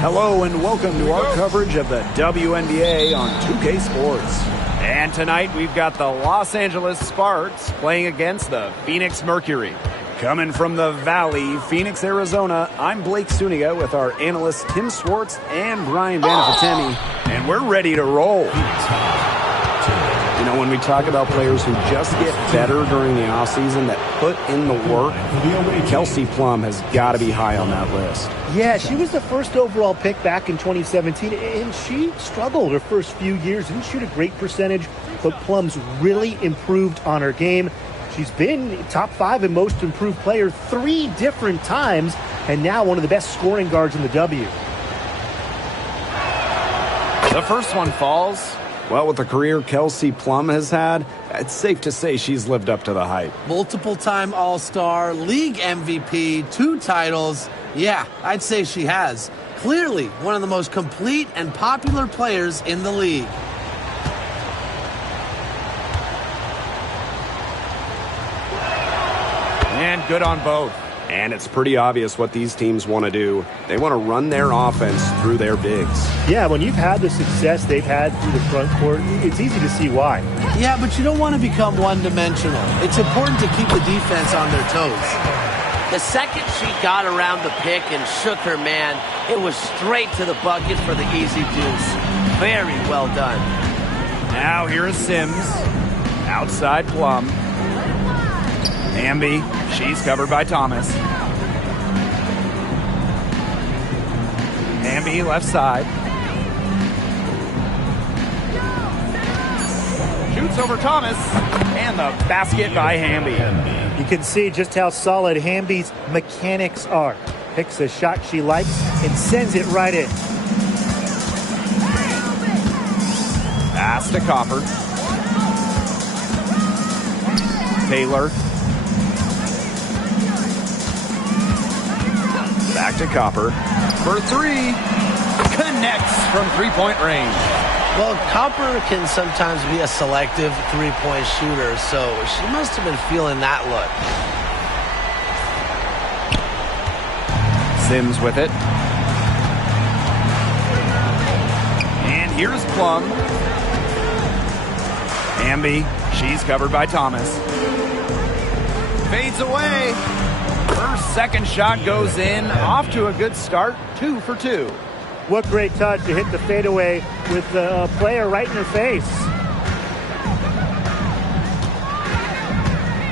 Hello and welcome to our coverage of the WNBA on 2K Sports. And tonight we've got the Los Angeles Sparks playing against the Phoenix Mercury. Coming from the Valley, Phoenix, Arizona, I'm Blake Suniga with our analysts Tim Swartz and Brian Banafatemi, and we're ready to roll. You know, when we talk about players who just get better during the offseason, that put in the work, Kelsey Plum has got to be high on that list. Yeah, she was the first overall pick back in 2017, and she struggled her first few years. Didn't shoot a great percentage, but Plum's really improved on her game. She's been top 5 in most improved player 3 different times, and now one of the best scoring guards in the W. The first one falls. Well, with the career Kelsey Plum has had, it's safe to say she's lived up to the hype. Multiple-time All-Star, league MVP, 2 titles. Yeah, I'd say she has. Clearly one of the most complete and popular players in the league. And good on both. And it's pretty obvious what these teams want to do. They want to run their offense through their bigs. Yeah, when you've had the success they've had through the front court, it's easy to see why. Yeah, but you don't want to become one-dimensional. It's important to keep the defense on their toes. The second she got around the pick and shook her man, it was straight to the bucket for the easy deuce. Very well done. Now here is Sims. Outside Plum. Amby, she's covered by Thomas. Amby left side. Shoots over Thomas. And the basket by Hamby. You can see just how solid Hamby's mechanics are. Picks a shot she likes and sends it right in. Pass to Copper. Taylor. Back to Copper. For 3. Connects from three-point range. Well, Copper can sometimes be a selective three-point shooter, so she must have been feeling that look. Sims with it. And here's Plum. Amby, she's covered by Thomas. Fades away. Her second shot goes in. Off to a good start. 2 for 2. What great touch to hit the fadeaway with the player right in her face.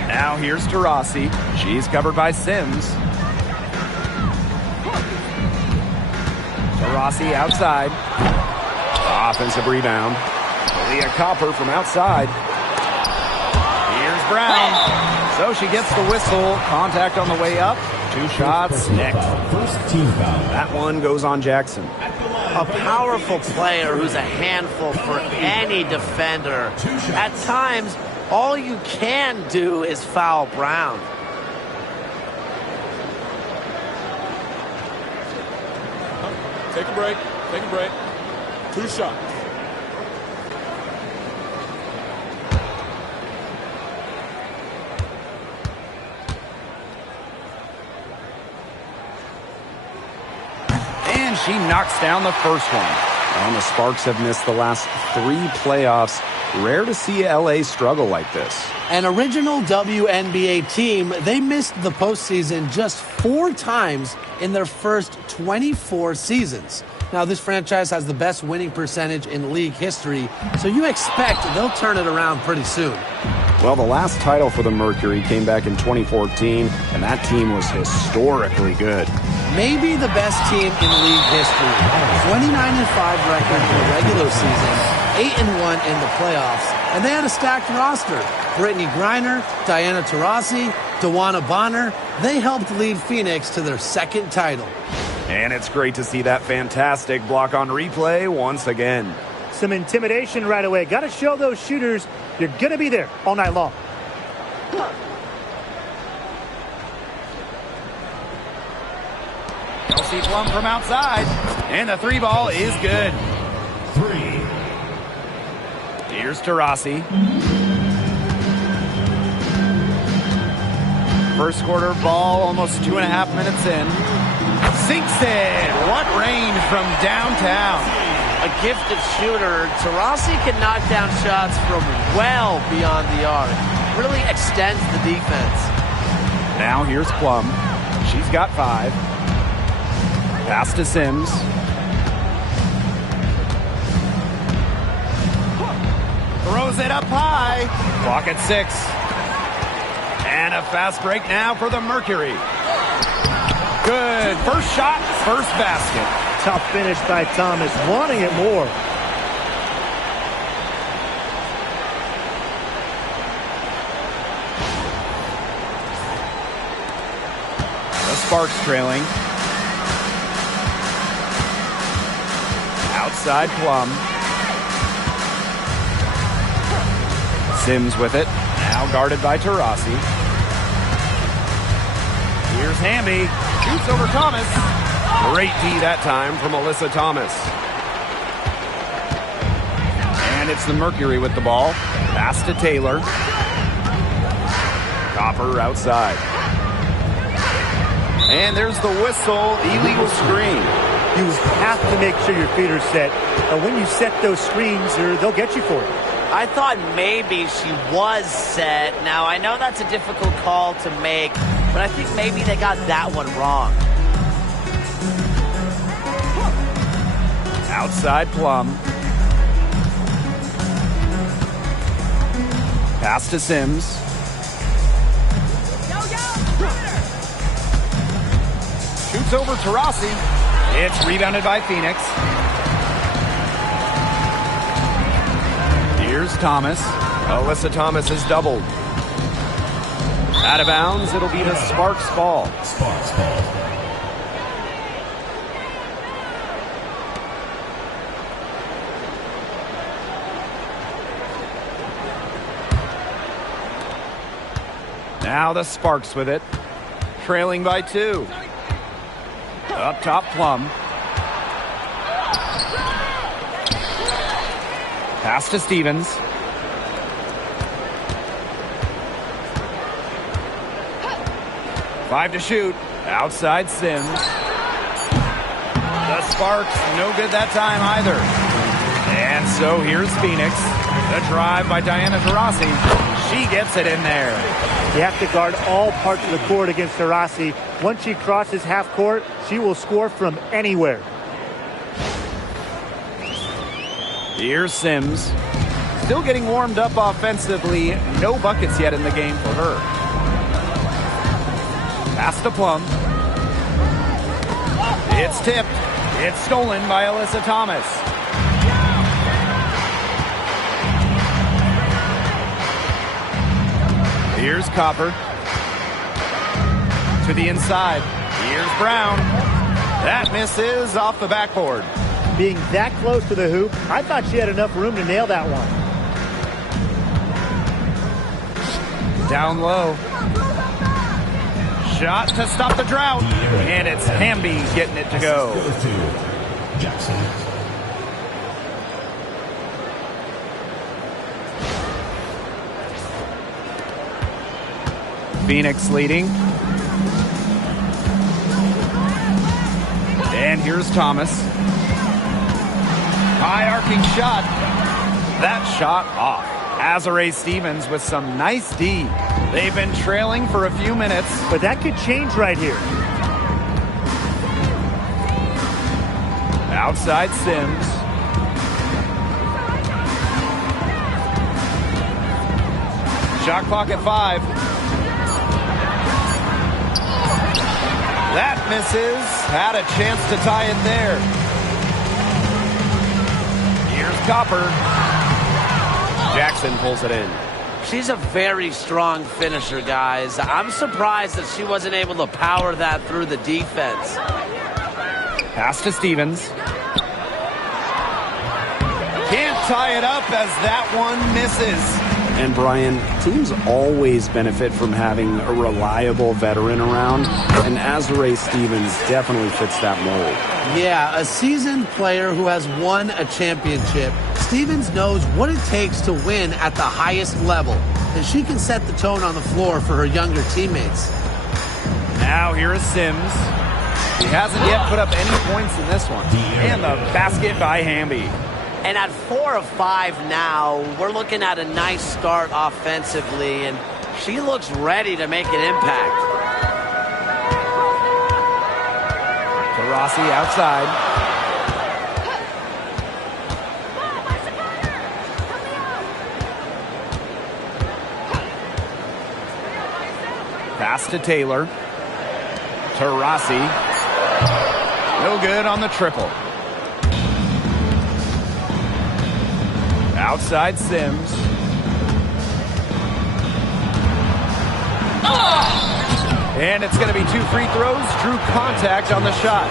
Now here's Taurasi. She's covered by Sims. Taurasi outside. Offensive rebound. Leah Copper from outside. Here's Brown. So she gets the whistle. Contact on the way up. 2 shots. Next. First team foul. That one goes on Jackson. A powerful player who's a handful for any defender. At times, all you can do is foul Brown. Take a break. Take a break. 2 shots. And she knocks down the first one. And the Sparks have missed the last 3 playoffs. Rare to see LA struggle like this. An original WNBA team, they missed the postseason just 4 times in their first 24 seasons. Now, this franchise has the best winning percentage in league history, so you expect they'll turn it around pretty soon. Well, the last title for the Mercury came back in 2014, and that team was historically good. Maybe the best team in league history. 29-5 record in the regular season, 8-1 in the playoffs, and they had a stacked roster. Brittany Griner, Diana Taurasi, Dawana Bonner, they helped lead Phoenix to their 2nd title. And it's great to see that fantastic block on replay once again. Some intimidation right away. Got to show those shooters you're going to be there all night long. Kelsey Plum from outside. And the 3 ball is good. 3. Here's Taurasi. First quarter ball, almost 2.5 minutes in. Sinks it. What range from downtown. A gifted shooter, Taurasi can knock down shots from well beyond the arc. Really extends the defense. Now here's Plum. She's got 5. Pass to Sims. Throws it up high. Clock at 6. And a fast break now for the Mercury. Good. First shot, first basket. Tough finish by Thomas, wanting it more. The Sparks trailing. Outside Plum. Sims with it. Now guarded by Taurasi. Here's Hamby. Shoots over Thomas. Great D that time from Alyssa Thomas. And it's the Mercury with the ball. Pass to Taylor. Copper outside. And there's the whistle. Illegal screen. You have to make sure your feet are set. When you set those screens, they'll get you for it. I thought maybe she was set. Now, I know that's a difficult call to make, but I think maybe they got that one wrong. Outside Plum. Pass to Sims. Shoots over Taurasi. It's rebounded by Phoenix. Here's Thomas. Alyssa Thomas is doubled. Out of bounds, it'll be the Sparks ball. Sparks ball. Now the Sparks with it. Trailing by 2. Up top, Plum. Pass to Stevens. Five to shoot. Outside Sims. The Sparks, no good that time either. And so here's Phoenix. The drive by Diana Taurasi. She gets it in there. You have to guard all parts of the court against Taurasi. Once she crosses half court, she will score from anywhere. Here's Sims. Still getting warmed up offensively. No buckets yet in the game for her. Pass to Plum. It's tipped. It's stolen by Alyssa Thomas. Here's Copper. To the inside. Here's Brown. That misses off the backboard. Being that close to the hoop, I thought she had enough room to nail that one. Down low. Shot to stop the drought. And it's Hamby getting it to go. Jackson. Phoenix leading. And here's Thomas. High arcing shot. That shot off. Azare Stevens with some nice D. They've been trailing for a few minutes. But that could change right here. Outside Sims. Shot clock at 5. That misses. Had a chance to tie it there. Here's Copper. Jackson pulls it in. She's a very strong finisher, guys. I'm surprised that she wasn't able to power that through the defense. Pass to Stevens. Can't tie it up as that one misses. And Brian, teams always benefit from having a reliable veteran around, and Azare Stevens definitely fits that mold. Yeah, a seasoned player who has won a championship. Stevens knows what it takes to win at the highest level, and she can set the tone on the floor for her younger teammates. Now here is Sims. He hasn't yet put up any points in this one. And the basket by Hamby. And at 4 of 5 now, we're looking at a nice start offensively, and she looks ready to make an impact. Taurasi outside. Pass to Taylor. Taurasi. No good on the triple. Outside Sims. And it's going to be 2 free throws. Drew contact on the shot.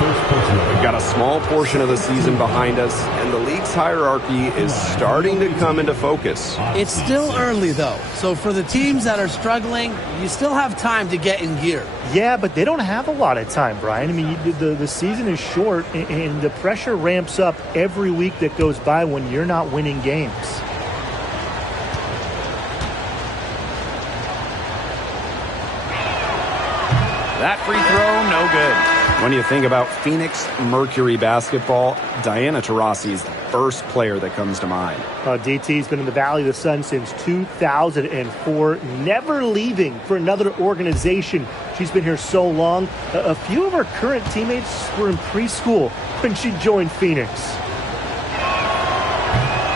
We've got a small portion of the season behind us, and the league's hierarchy is starting to come into focus. It's still early, though. So for the teams that are struggling, you still have time to get in gear. Yeah, but they don't have a lot of time, Brian. I mean, the season is short, and the pressure ramps up every week that goes by when you're not winning games. That free throw, no good. When you think about Phoenix Mercury basketball, Diana Taurasi is the first player that comes to mind. DT's been in the Valley of the Sun since 2004, never leaving for another organization. She's been here so long. A few of her current teammates were in preschool when she joined Phoenix.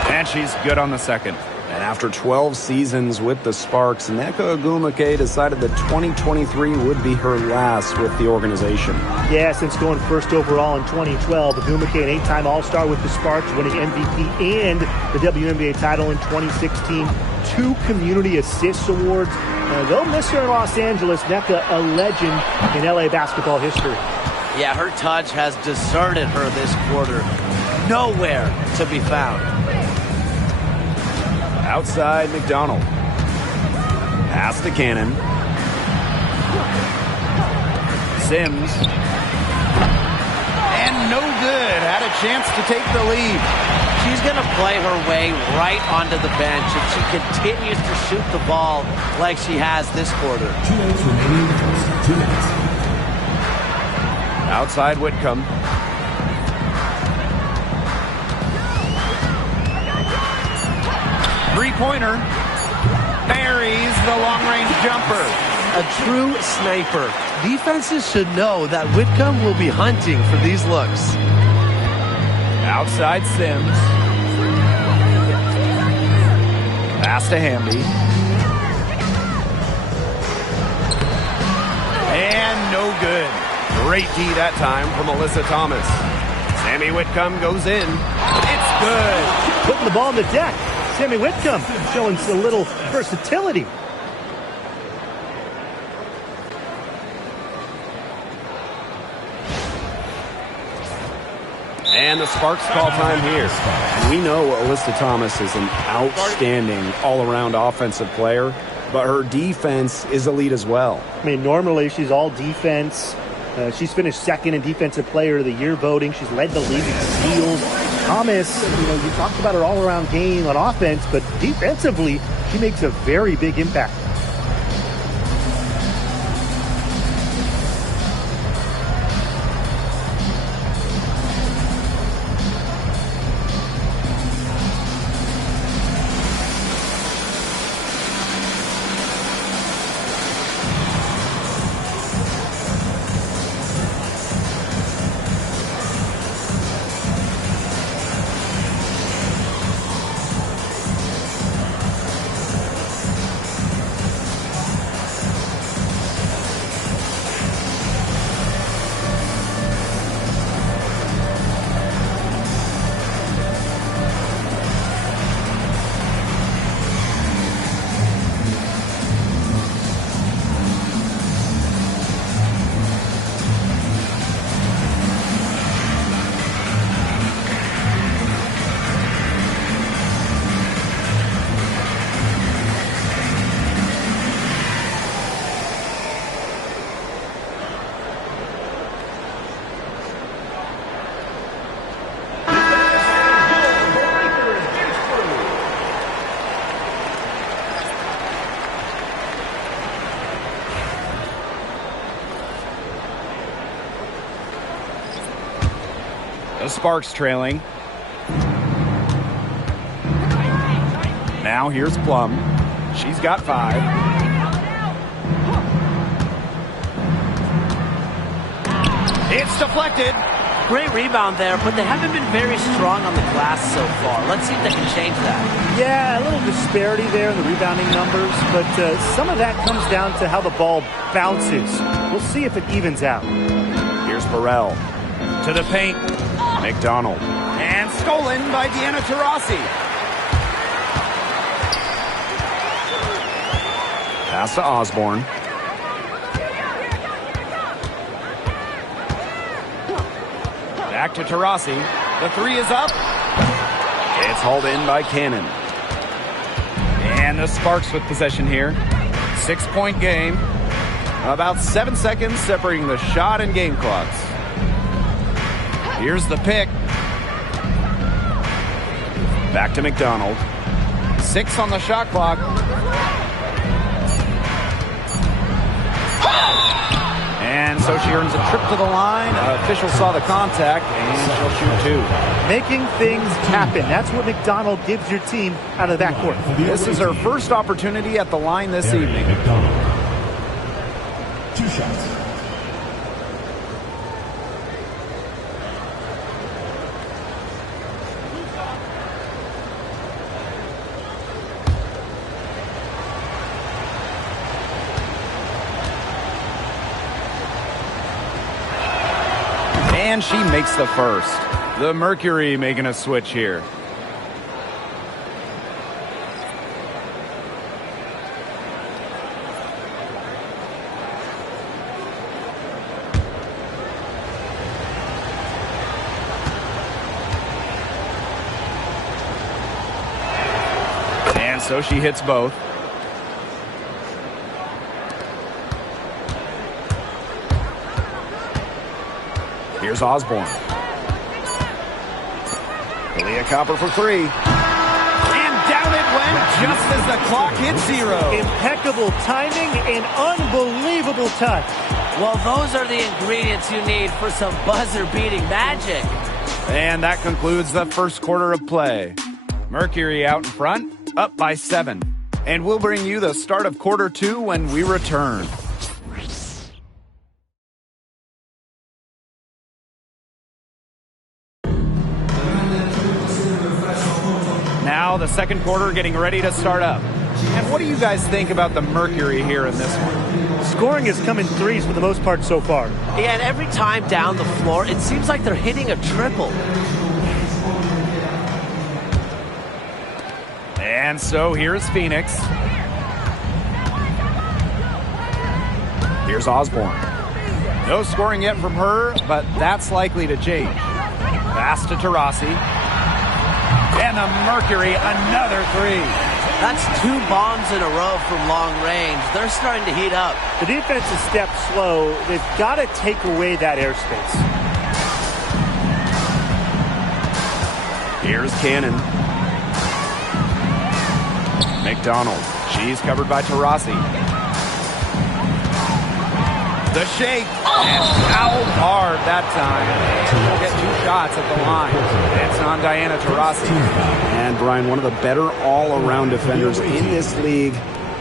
And she's good on the second. And after 12 seasons with the Sparks, Nneka Ogwumike decided that 2023 would be her last with the organization. Yeah, since going first overall in 2012, Ogwumike, an 8-time All-Star with the Sparks, winning MVP and the WNBA title in 2016, 2 Community Assist Awards. They'll miss her in Los Angeles. Nneka, a legend in LA basketball history. Yeah, her touch has deserted her this quarter. Nowhere to be found. Outside McDonald. Pass to Cannon. Sims. And no good. Had a chance to take the lead. She's going to play her way right onto the bench if she continues to shoot the ball like she has this quarter. 2 minutes remaining. 2 minutes. Outside Whitcomb. Three-pointer. Buries the long-range jumper. A true sniper. Defenses should know that Whitcomb will be hunting for these looks. Outside Sims. Pass to Hamby. And no good. Great D that time from Alyssa Thomas. Sammy Whitcomb goes in. It's good. Putting the ball on the deck. Sammy Whitcomb showing a little versatility. And the Sparks call time here. And we know Alyssa Thomas is an outstanding all-around offensive player, but her defense is elite as well. I mean, normally she's all defense. She's finished second in Defensive Player of the Year voting. She's led the league in steals. Thomas, you talked about her all-around game on offense, but defensively, she makes a very big impact. The Sparks trailing. Now here's Plum. She's got 5. It's deflected. Great rebound there, but they haven't been very strong on the glass so far. Let's see if they can change that. Yeah, a little disparity there in the rebounding numbers, but some of that comes down to how the ball bounces. We'll see if it evens out. Here's Burrell. To the paint. McDonald. And stolen by Diana Taurasi. Pass to Osborne. Back to Taurasi. The 3 is up. It's hauled in by Cannon. And the Sparks with possession here. 6-point game. About 7 seconds separating the shot and game clocks. Here's the pick. Back to McDonald. 6 on the shot clock. And so she earns a trip to the line. Official saw the contact, and she'll shoot 2. Making things happen. That's what McDonald gives your team out of the backcourt. This is her first opportunity at the line this evening. McDonald. 2 shots. And she makes the first. The Mercury making a switch here. And so she hits both. Here's Osborne. Kalia Copper for 3. And down it went just as the clock hit 0. Impeccable timing and unbelievable touch. Well, those are the ingredients you need for some buzzer-beating magic. And that concludes the first quarter of play. Mercury out in front, up by 7. And we'll bring you the start of quarter 2 when we return. Now the second quarter getting ready to start up. And what do you guys think about the Mercury here in this one? Scoring has come in 3s for the most part so far. Yeah, and every time down the floor, it seems like they're hitting a triple. And so here's Phoenix. Here's Osborne. No scoring yet from her, but that's likely to change. Pass to Taurasi. And the Mercury, another 3. That's 2 bombs in a row from long range. They're starting to heat up. The defense is stepped slow. They've got to take away that airspace. Here's Cannon. McDonald. She's covered by Taurasi. The shake. And fouled hard that time. She'll get 2 shots at the line. It's on Diana Taurasi. And Brian, one of the better all-around defenders in this league,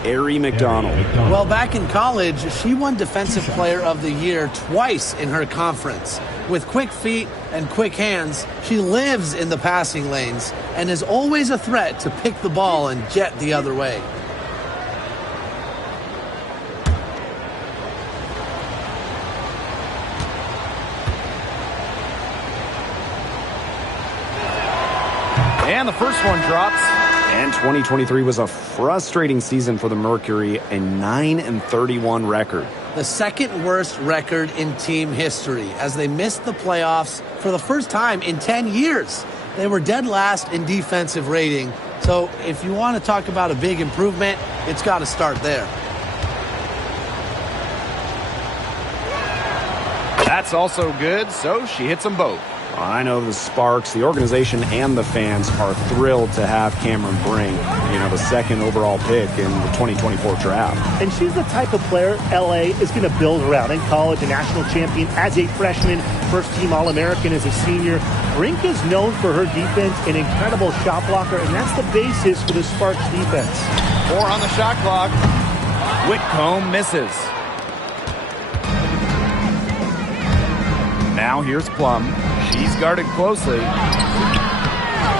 Ari McDonald. Well, back in college, she won Defensive Player of the Year twice in her conference. With quick feet and quick hands, she lives in the passing lanes and is always a threat to pick the ball and jet the other way. And the first one drops. And 2023 was a frustrating season for the Mercury, a 9-31 record. The second worst record in team history as they missed the playoffs for the first time in 10 years. They were dead last in defensive rating. So if you want to talk about a big improvement, it's got to start there. That's also good, so she hits them both. I know the Sparks, the organization, and the fans are thrilled to have Cameron Brink, the second overall pick in the 2024 draft. And she's the type of player LA is going to build around. In college, a national champion as a freshman, first-team All-American as a senior. Brink is known for her defense, an incredible shot blocker, and that's the basis for the Sparks defense. 4 on the shot clock. Whitcomb misses. Now here's Plum. She's guarded closely.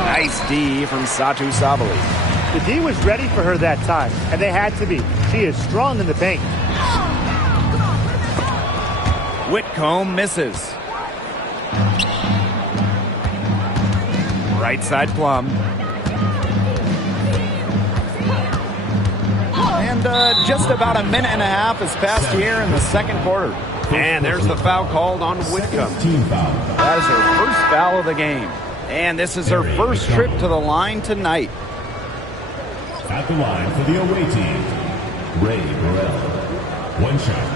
Nice D from Satu Sabali. The D was ready for her that time, and they had to be. She is strong in the paint. Whitcomb misses. Right side Plum. And just about a minute and a half has passed here in the second quarter. And there's the foul called on Whitcomb. That is her first foul of the game. And this is her first trip to the line tonight. At the line for the away team, Ray Burrell. 1 shot.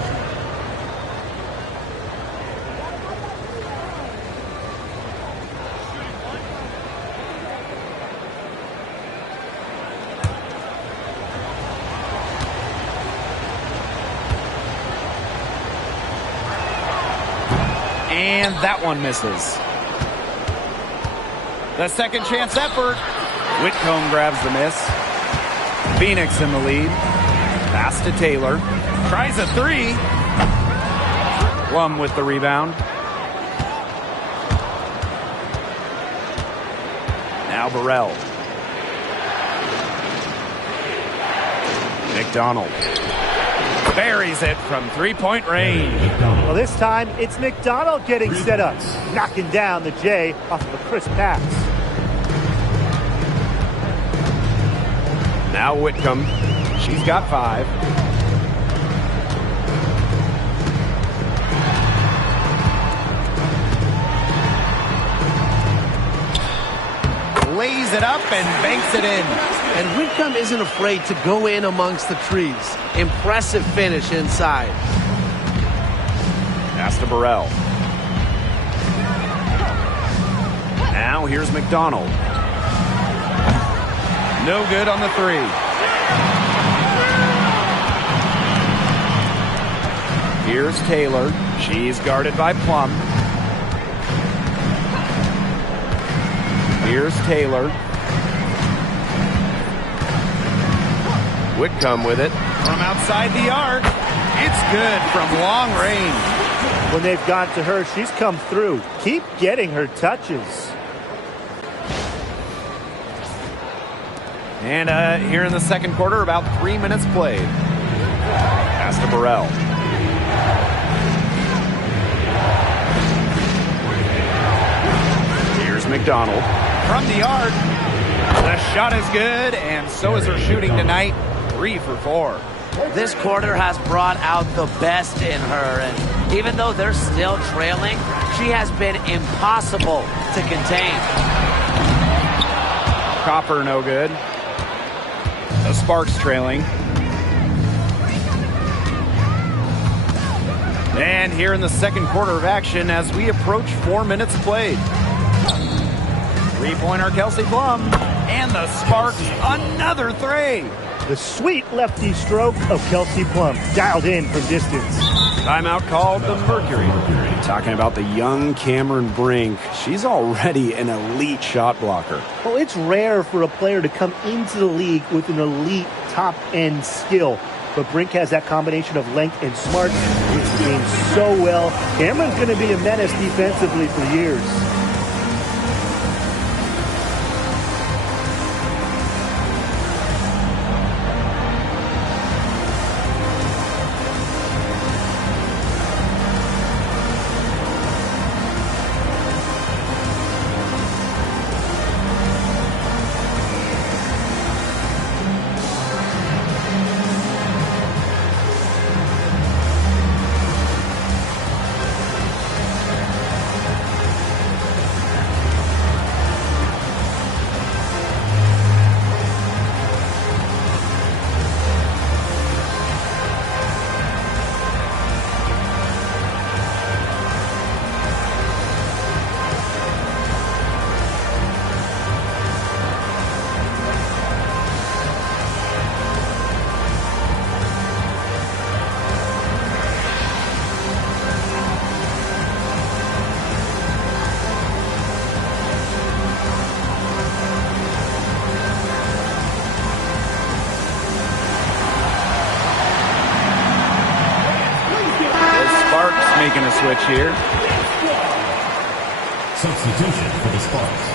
And that one misses. The second chance effort. Whitcomb grabs the miss. Phoenix in the lead. Pass to Taylor. Tries a 3. Plum with the rebound. Now Burrell. McDonald. Buries it from three-point range. Well, this time it's McDonald getting set up, knocking down the J off of a crisp pass. Now Whitcomb. She's got 5. Lays it up and banks it in. And Whitcomb isn't afraid to go in amongst the trees. Impressive finish inside. Pass to Burrell. Now here's McDonald. No good on the 3. Here's Taylor. She's guarded by Plum. Here's Taylor. Whitcomb with it. From outside the arc. It's good from long range. When they've got to her, she's come through. Keep getting her touches. And here in the second quarter, about 3 minutes played. Pass to Burrell. Here's McDonald. From the arc. The shot is good, and so is her shooting tonight. 3 for 4. This quarter has brought out the best in her, and even though they're still trailing, she has been impossible to contain. Copper no good. The Sparks trailing. And here in the second quarter of action as we approach 4 minutes played. 3-pointer Kelsey Plum. And the Sparks another 3. The sweet lefty stroke of Kelsey Plum, dialed in from distance. Timeout called the Mercury. Talking about the young Cameron Brink. She's already an elite shot blocker. Well, it's rare for a player to come into the league with an elite top-end skill. But Brink has that combination of length and smarts. Reads the game so well. Cameron's going to be a menace defensively for years. making a switch here. Substitution for the Sparks.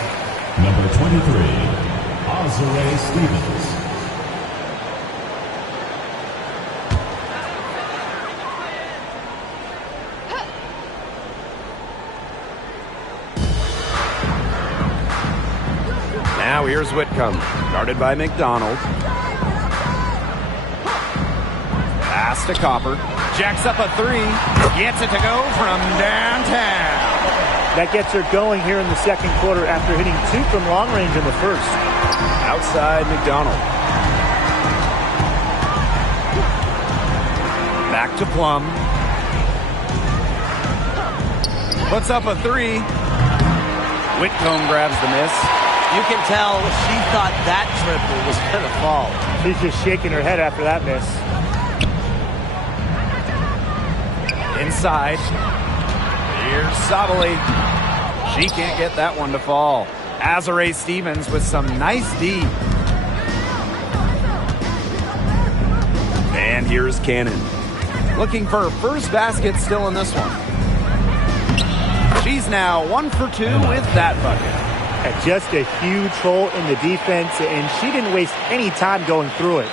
Number 23, Azure Stevens. Now here's Whitcomb, guarded by McDonald. Pass to Copper. Jacks up a three. Gets it to go from downtown. That gets her going here in the second quarter after hitting 2 from long range in the first. Outside McDonald. Back to Plum. Puts up a three. Whitcomb grabs the miss. You can tell she thought that triple was going to fall. She's just shaking her head after that miss. Inside. Here's Sabali. She can't get that one to fall. Azure Stevens with some nice D. And here's Cannon. Looking for her first basket still in this one. She's now 1 for 2 with that bucket. Just a huge hole in the defense, and she didn't waste any time going through it.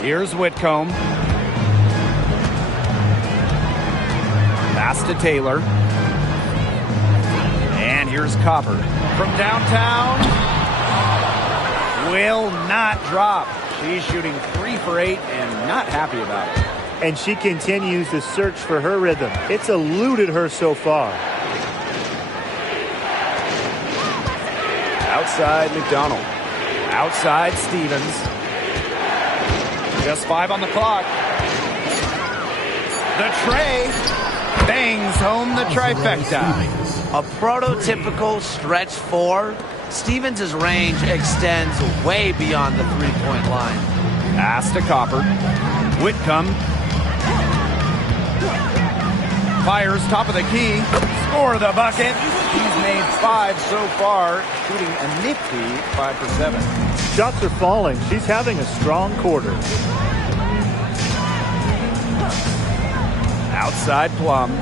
Here's Whitcomb. Pass to Taylor. And here's Copper. From downtown. Will not drop. She's shooting 3 for 8 and not happy about it. And she continues to search for her rhythm. It's eluded her so far. Outside McDonald. Outside Stevens. Just 5 on the clock. The tray bangs home the trifecta. A prototypical stretch 4. Stevens' range extends way beyond the three-point line. Pass to Copper. Whitcomb. Fires top of the key. Score the bucket. He's made 5 so far, shooting a nifty 5 for 7. Shots are falling. She's having a strong quarter. Outside Plum.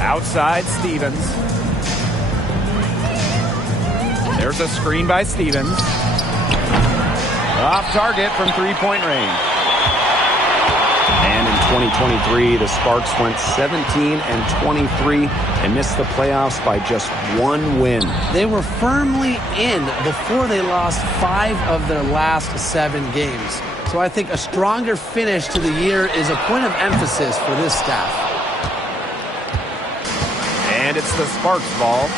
Outside Stevens. There's a screen by Stevens. Off target from three-point range. And in 2023, the Sparks went 17-23 and missed the playoffs by just 1 win. They were firmly in before they lost 5 of their last 7 games. So I think a stronger finish to the year is a point of emphasis for this staff. And it's the Sparks ball.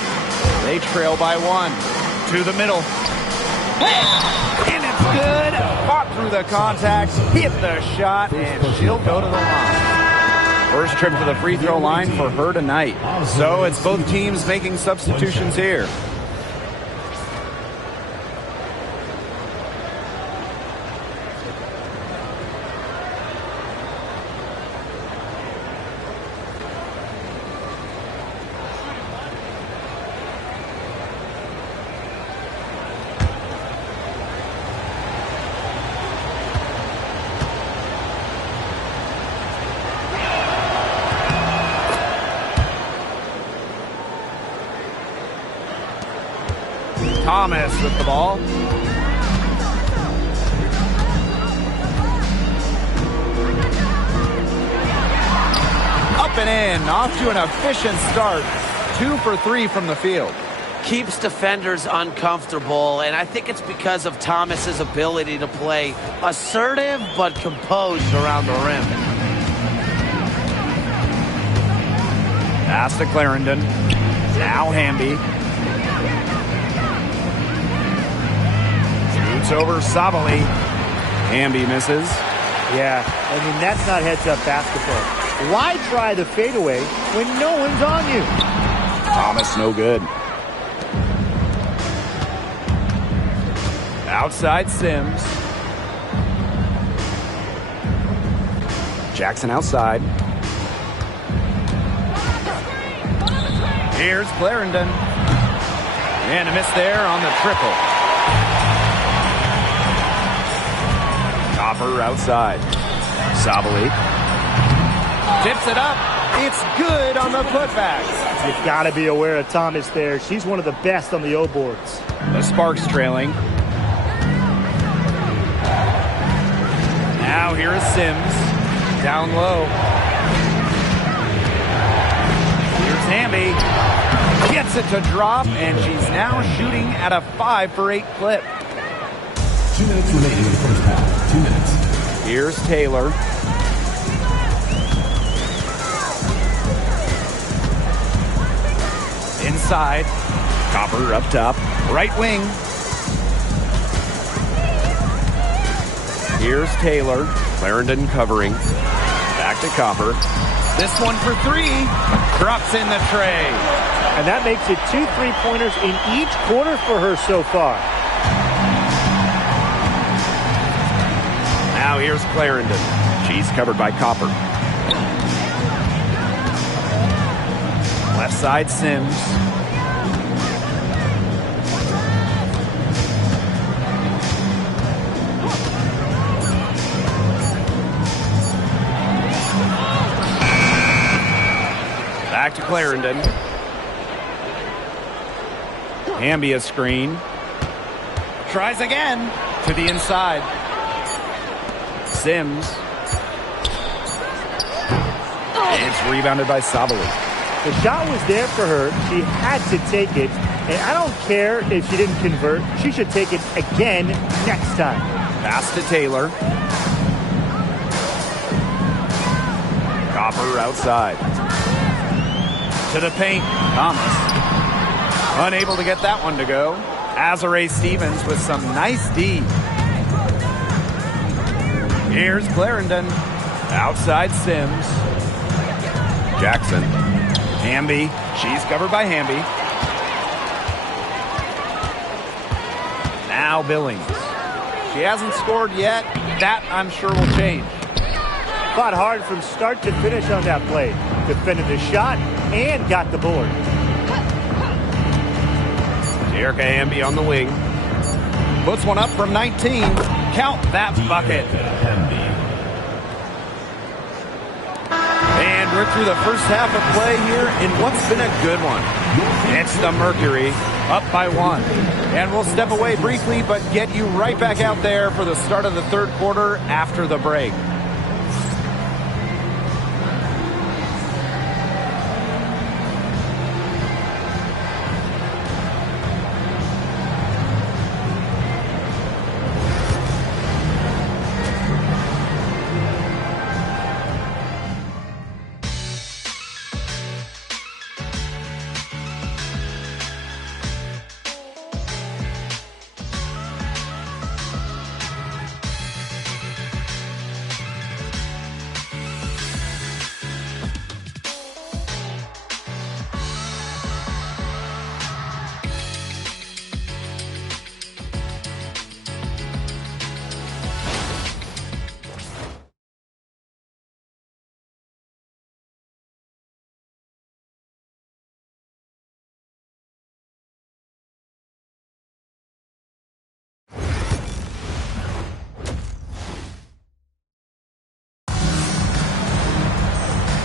They trail by 1. To the middle. And it's good. Fought through the contact, hit the shot, and she'll go to the line. First trip to the free throw line for her tonight. So it's both teams making substitutions here. Thomas with the ball. Up and in, off to an efficient start. 2 for 3 from the field. Keeps defenders uncomfortable, and I think it's because of Thomas's ability to play assertive but composed around the rim. Pass to Clarendon. Now Hamby. Shoots over Sabali. Hamby misses. Yeah, I mean, that's not heads-up basketball. Why try the fadeaway when no one's on you? Thomas no good. Outside Sims. Jackson outside. Here's Clarendon. And a miss there on the triple. Copper outside. Sabali tips it up. It's good on the putback. You've got to be aware of Thomas there. She's one of the best on the O boards. The Sparks trailing. Now here is Sims. Down low. Here's Hamby. Gets it to drop, and she's now shooting at a 5 for 8 clip. 2 minutes remaining in the first half. 2 minutes. Here's Taylor. Inside. Copper up top. Right wing. Here's Taylor. Clarendon covering. Back to Copper. This one for 3. Drops in the tray. And that makes it 2 3-pointers in each quarter for her so far. Now here's Clarendon. She's covered by Copper. Left side Sims. Back to Clarendon. Hamby a screen. Tries again to the inside. Sims. It's rebounded by Sabali. The shot was there for her. She had to take it. And I don't care if she didn't convert. She should take it again next time. Pass to Taylor. Copper outside. To the paint. Thomas. Unable to get that one to go. Azare Stevens with some nice D. Here's Clarendon. Outside Sims. Jackson. Hamby. She's covered by Hamby. Now Billings. She hasn't scored yet. That, I'm sure, will change. Fought hard from start to finish on that play. Defended the shot and got the board. Erica Hamby on the wing. Puts one up from 19. Count that bucket. And we're through the first half of play here in what's been a good one. It's the Mercury up by 1. And we'll step away briefly, but get you right back out there for the start of the third quarter after the break.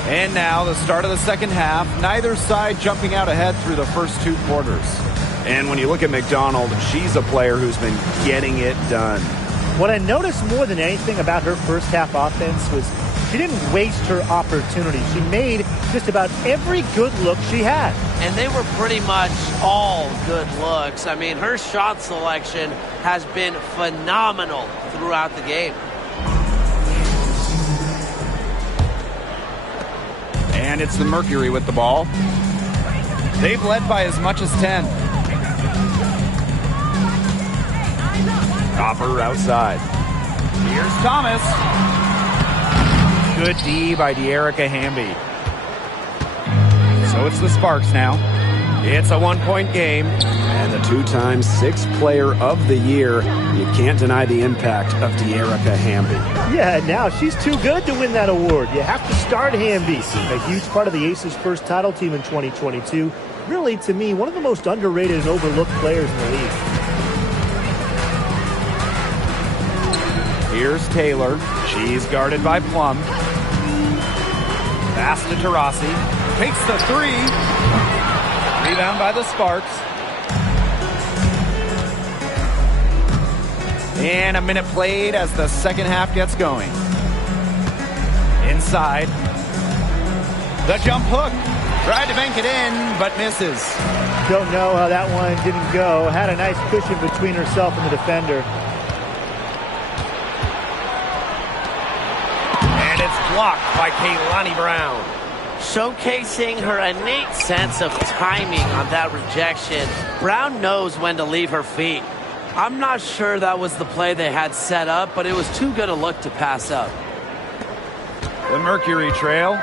And now the start of the second half. Neither side jumping out ahead through the first 2 quarters. And when you look at McDonald, she's a player who's been getting it done. What I noticed more than anything about her first half offense was she didn't waste her opportunity. She made just about every good look she had. And they were pretty much all good looks. I mean, her shot selection has been phenomenal throughout the game. And it's the Mercury with the ball. They've led by as much as 10. Copper outside. Here's Thomas. Good D by De'Erica Hamby. So it's the Sparks now. It's a 1-point game. And the 2-time 6th player of the year. You can't deny the impact of De'Erica Hamby. Yeah, now she's too good to win that award. You have to start Hamby. A huge part of the Aces' first title team in 2022. Really, to me, one of the most underrated and overlooked players in the league. Here's Taylor. She's guarded by Plum. Pass to Taurasi. Takes the three. Rebound by the Sparks. And a minute played as the second half gets going. Inside. The jump hook. Tried to bank it in, but misses. Don't know how that one didn't go. Had a nice cushion between herself and the defender. And it's blocked by Kaylani Brown. Showcasing her innate sense of timing on that rejection. Brown knows when to leave her feet. I'm not sure that was the play they had set up, but it was too good a look to pass up. The Mercury trail.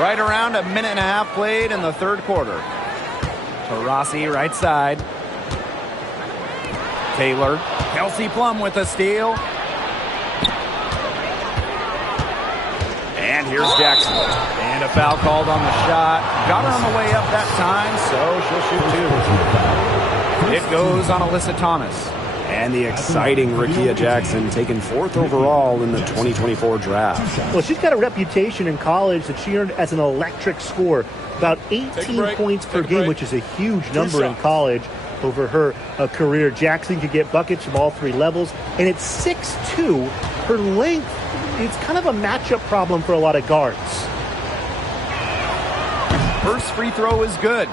Right around a minute and a half played in the third quarter. Taurasi right side. Taylor. Kelsey Plum with a steal. And here's Jackson. And a foul called on the shot. Got her on the way up that time, so she'll shoot two. It goes on Alyssa Thomas. And the exciting Rickea Jackson taken 4th overall in the 2024 draft. Well, she's got a reputation in college that she earned as an electric scorer. About 18 points per game, which is a huge number in college over her career. Jackson could get buckets from all three levels. And at 6'2", her length, it's kind of a matchup problem for a lot of guards. First free throw is good.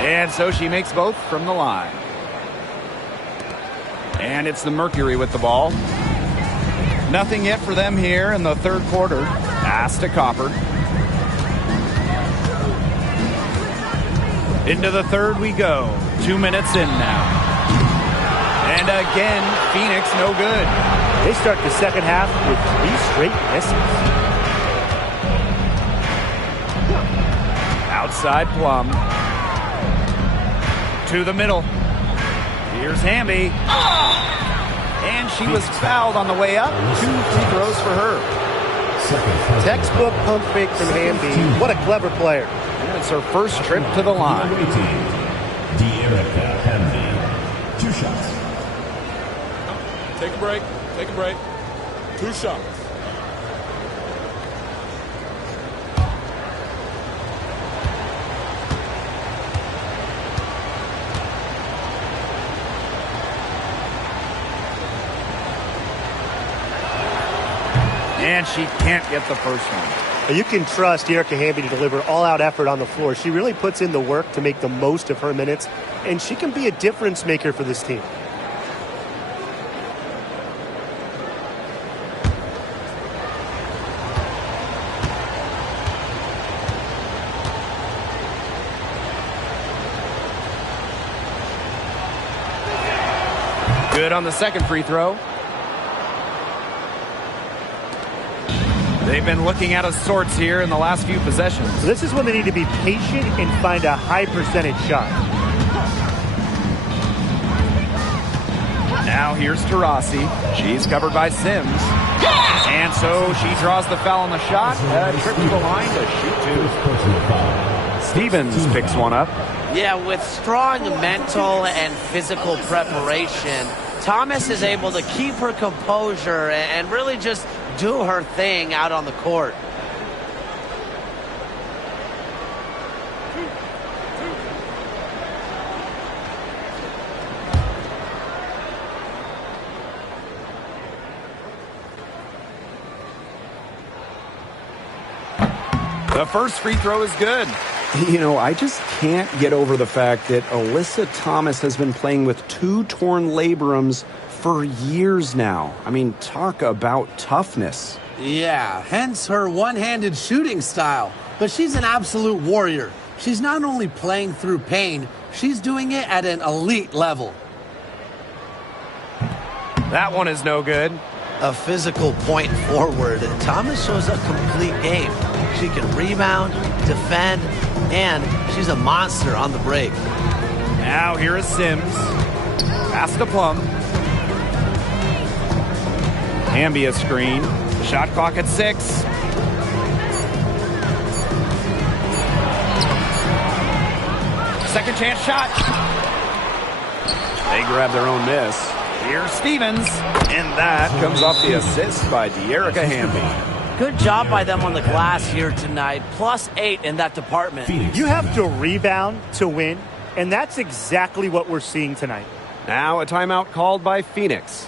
And so she makes both from the line. And it's the Mercury with the ball. Nothing yet for them here in the third quarter. Pass to Copper. Into the third we go. 2 minutes in now. And again, Phoenix no good. They start the second half with 3 straight misses. Outside Plum. To the middle. Here's Hamby. And she was fouled on the way up. 2 free throws for her. Textbook pump fake from Hamby. What a clever player. And it's her first trip to the line. Hamby. 2 shots. Take a break. Take a break. 2 shots. And she can't get the first one. You can trust Erica Hamby to deliver all-out effort on the floor. She really puts in the work to make the most of her minutes, and she can be a difference maker for this team. Good on the second free throw. They've been looking out of sorts here in the last few possessions. So this is when they need to be patient and find a high percentage shot. Now here's Taurasi. She's covered by Sims. And so she draws the foul on the shot. Trip to the line to shoot 2. Stevens picks one up. Yeah, with strong mental and physical preparation, Thomas is able to keep her composure and really just do her thing out on the court. The first free throw is good. You know, I just can't get over the fact that Alyssa Thomas has been playing with 2 torn labrums for years now. I mean, talk about toughness. Yeah, hence her one-handed shooting style. But she's an absolute warrior. She's not only playing through pain, she's doing it at an elite level. That one is no good. A physical point forward. Thomas shows a complete game. She can rebound, defend, and she's a monster on the break. Now here is Sims. Pass to Plum. Hamby a screen. Shot clock at 6. Second chance shot. They grab their own miss. Here's Stevens. And that comes off the assist by De'Erica Hamby. Good job by them on the glass here tonight. +8 in that department. You have to rebound to win, and that's exactly what we're seeing tonight. Now a timeout called by Phoenix.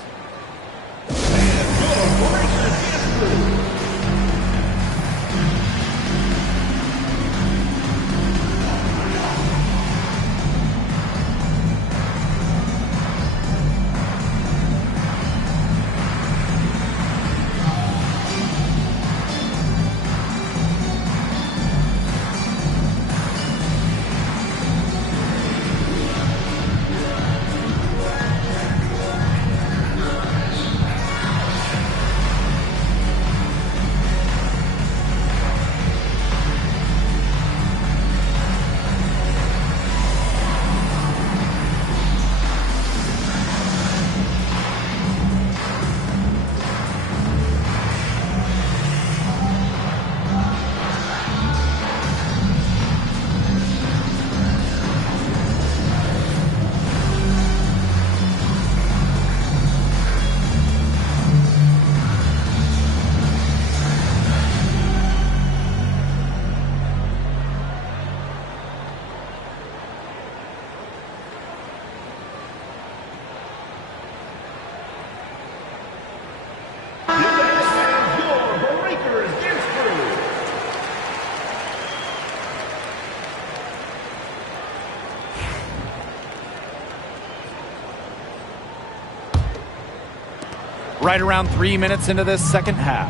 Right around 3 minutes into this second half.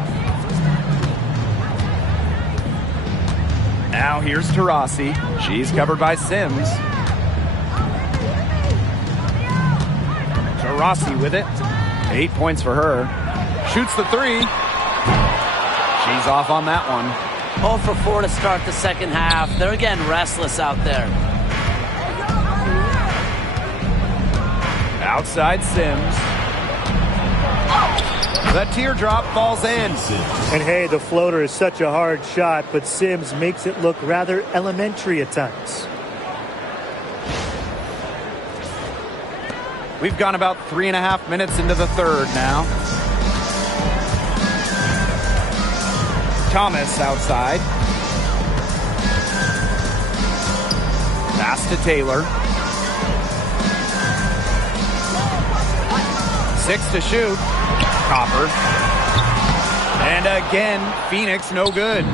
Now here's Taurasi. She's covered by Sims. Taurasi with it. 8 points for her. Shoots the 3. She's off on that one. 0 for 4 to start the second half. They're getting restless out there. Outside Sims. The teardrop falls in. And hey, the floater is such a hard shot, but Sims makes it look rather elementary at times. We've gone about 3.5 minutes into the third now. Thomas outside. Pass to Taylor. 6 to shoot. Copper. And again, Phoenix no good.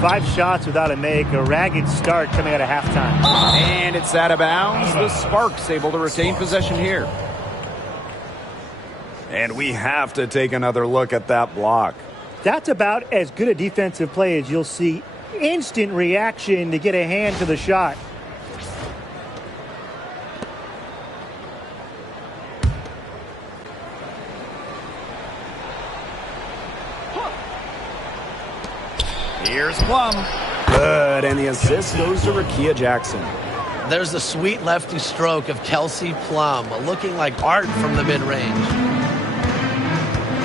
5 shots without a make. A ragged start coming out of halftime. And it's out of bounds. The Sparks able to retain possession here. And we have to take another look at that block. That's about as good a defensive play as you'll see. Instant reaction to get a hand to the shot. Here's Plum. Good, and the assist goes to Rakia Jackson. There's the sweet lefty stroke of Kelsey Plum, looking like art from the mid-range.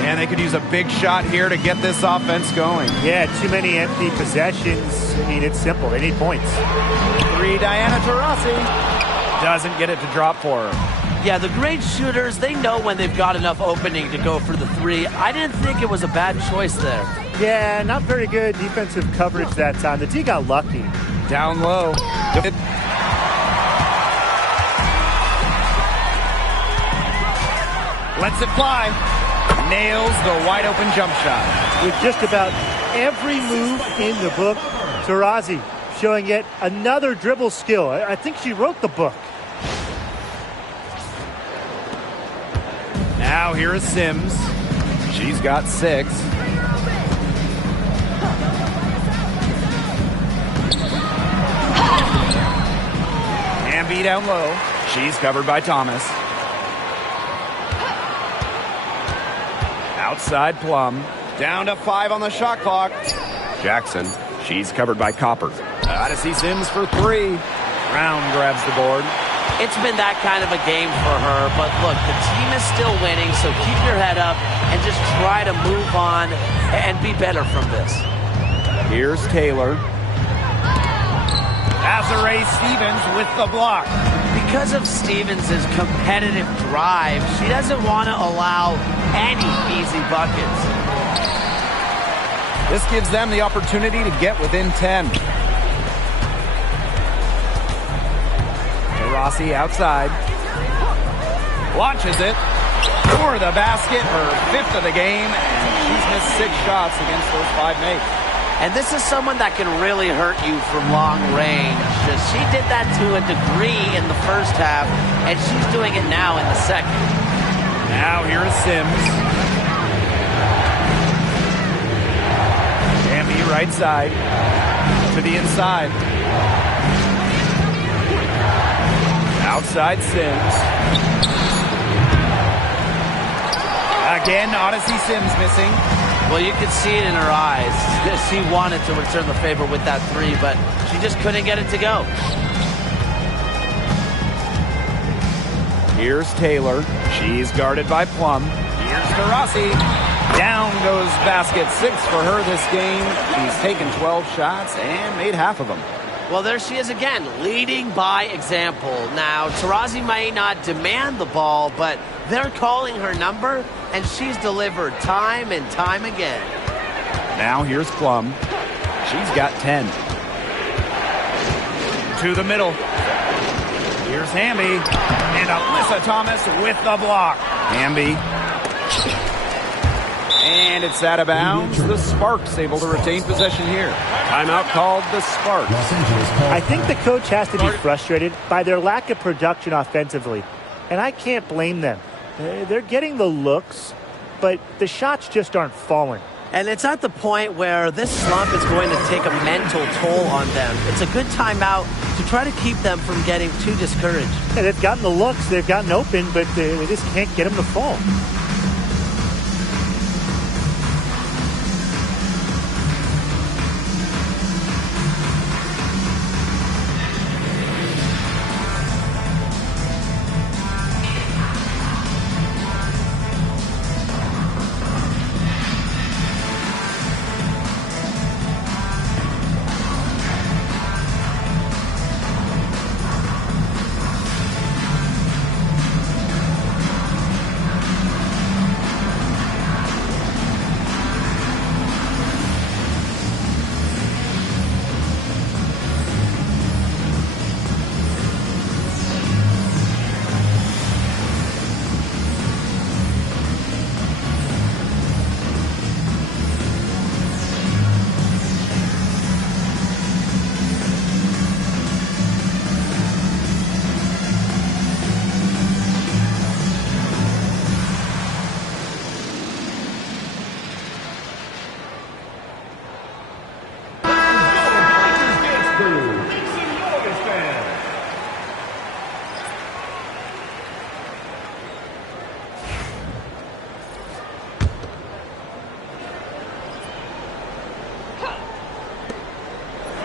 And they could use a big shot here to get this offense going. Yeah, too many empty possessions. I mean, it's simple. They need points. 3, Diana Taurasi. Doesn't get it to drop for her. Yeah, the great shooters, they know when they've got enough opening to go for the 3. I didn't think it was a bad choice there. Yeah, not very good defensive coverage that time. The D got lucky. Down low. Lets it fly. Nails the wide open jump shot. With just about every move in the book, Taurasi showing yet another dribble skill. I think she wrote the book. Now here is Sims. She's got 6. Hamby down low. She's covered by Thomas. Outside Plum. Down to 5 on the shot clock. Jackson. She's covered by Copper. Odyssey Sims for three. Brown grabs the board. It's been that kind of a game for her, but look, the team is still winning, so keep your head up and just try to move on and be better from this. Here's Taylor. Azaree Stevens with the block. Because of Stevens' competitive drive, she doesn't want to allow any easy buckets. This gives them the opportunity to get within 10. Rossi outside. Launches it for the basket, her fifth of the game, and she's missed 6 shots against those 5 mates. And this is someone that can really hurt you from long range. She did that to a degree in the first half, and she's doing it now in the second. Now here is Sims. Jamie right side to the inside. Outside Sims. Again, Odyssey Sims missing. Well, you could see it in her eyes. She wanted to return the favor with that three, but she just couldn't get it to go. Here's Taylor. She's guarded by Plum. Here's to Rossi. Down goes basket 6 for her this game. She's taken 12 shots and made half of them. Well, there she is again, leading by example. Now, Taurasi may not demand the ball, but they're calling her number, and she's delivered time and time again. Now here's Plum. She's got 10. To the middle. Here's Hamby. And Alyssa Thomas with the block. Hamby. And it's out of bounds. The Sparks able to retain possession here. Timeout called the Sparks. I think the coach has to be frustrated by their lack of production offensively. And I can't blame them. They're getting the looks, but the shots just aren't falling. And it's at the point where this slump is going to take a mental toll on them. It's a good timeout to try to keep them from getting too discouraged. Yeah, they've gotten the looks, they've gotten open, but they just can't get them to fall.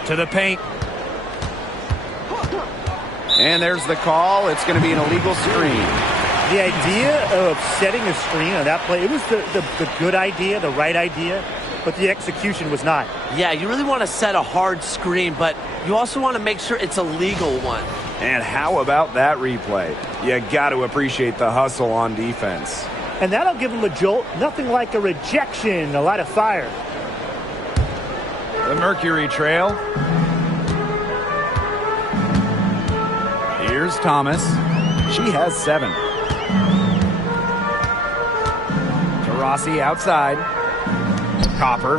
To the paint. And there's the call. It's going to be an illegal screen. The idea of setting a screen on that play, it was the good idea, the right idea, but the execution was not. Yeah, you really want to set a hard screen, but you also want to make sure it's a legal one. And how about that replay? You got to appreciate the hustle on defense. And that'll give them a jolt. Nothing like a rejection, a lot of fire. The Mercury trail. Here's Thomas. She has 7. Rossi outside. Copper.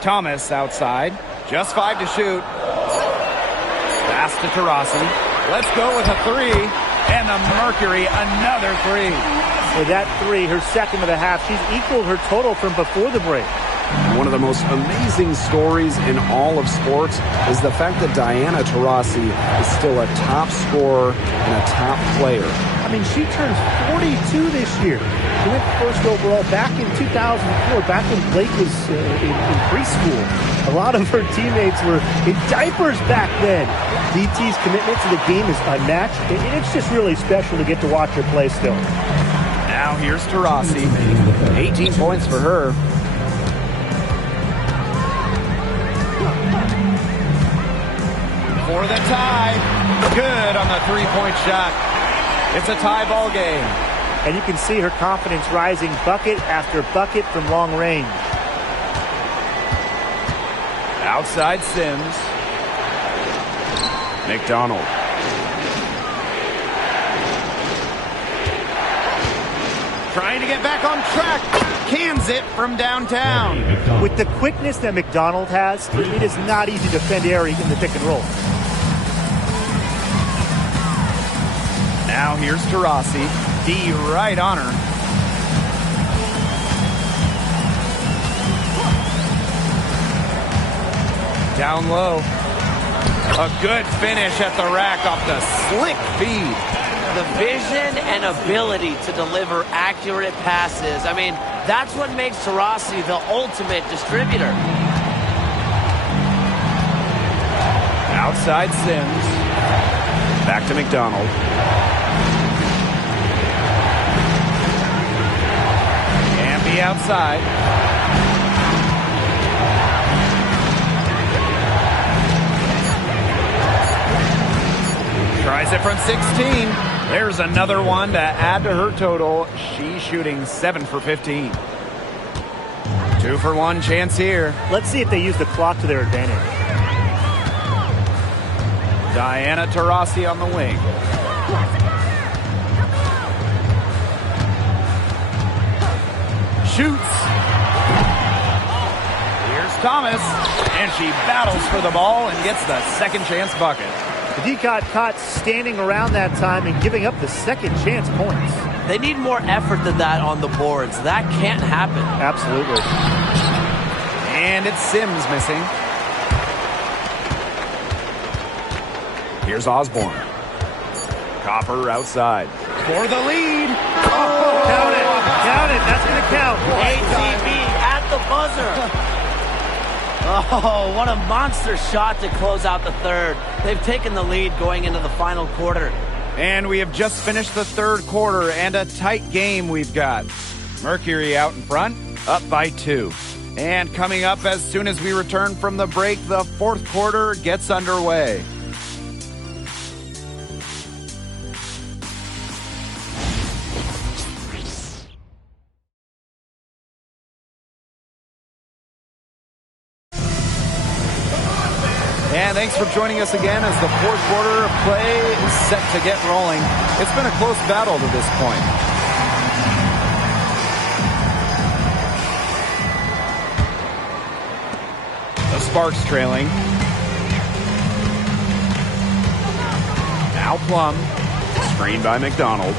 Thomas outside. Just 5 to shoot. Pass to Taurasi. Let's go with a 3. And the Mercury, another 3. With that 3, her second of the half, she's equaled her total from before the break. One of the most amazing stories in all of sports is the fact that Diana Taurasi is still a top scorer and a top player. I mean, she turns 42 this year. She went first overall back in 2004, back when Blake was in preschool. A lot of her teammates were in diapers back then. DT's commitment to the game is unmatched, and it's just really special to get to watch her play still. Now here's Taurasi. 18 points for her. For the tie. Good on the three-point shot. It's a tie ball game. And you can see her confidence rising bucket after bucket from long range. Outside Sims. McDonald. Trying to get back on track. Cans it from downtown. With the quickness that McDonald has, it is not easy to defend Airy in the pick and roll. Now here's Taurasi. D right on her. Down low. A good finish at the rack off the slick feed. The vision and ability to deliver accurate passes. I mean, that's what makes Taurasi the ultimate distributor. Outside Sims. Back to McDonald. And be outside. Tries it from 16. There's another one to add to her total. She's shooting 7 for 15. 2 for 1 chance here. Let's see if they use the clock to their advantage. Diana Taurasi on the wing. Shoots. Here's Thomas. And she battles for the ball and gets the second chance bucket. He got caught standing around that time and giving up the second chance points. They need more effort than that on the boards. That can't happen. Absolutely. And it's Sims missing. Here's Osborne. Copper outside. For the lead. Oh, count it. Count it. That's going to count. ATV at the buzzer. Oh, what a monster shot to close out the third. They've taken the lead going into the final quarter. And we have just finished the third quarter, and a tight game we've got. Mercury out in front, up by 2. And coming up as soon as we return from the break, the fourth quarter gets underway. And thanks for joining us again as the fourth quarter of play is set to get rolling. It's been a close battle to this point. The Sparks trailing. Now Plum. Screened by McDonald.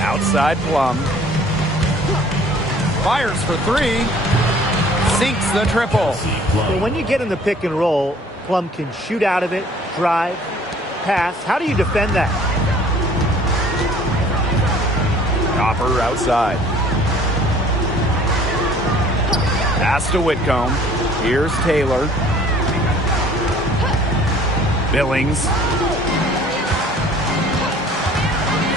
Outside Plum. Fires for 3. Sinks the triple. So when you get in the pick and roll, Plum can shoot out of it, drive, pass. How do you defend that? Copper outside. Pass to Whitcomb. Here's Taylor. Billings.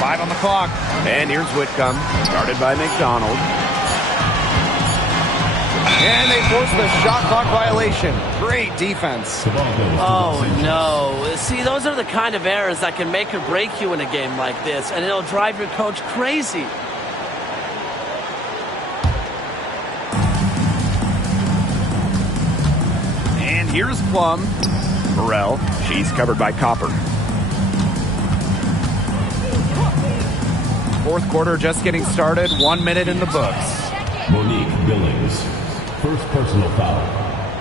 5 on the clock. And here's Whitcomb. Guarded by McDonald. And they force the shot clock violation. Great defense. Oh, no. See, those are the kind of errors that can make or break you in a game like this, and it'll drive your coach crazy. And here's Plum. Burrell. She's covered by Copper. Fourth quarter just getting started. 1 minute in the books. Monique Billings. First personal foul.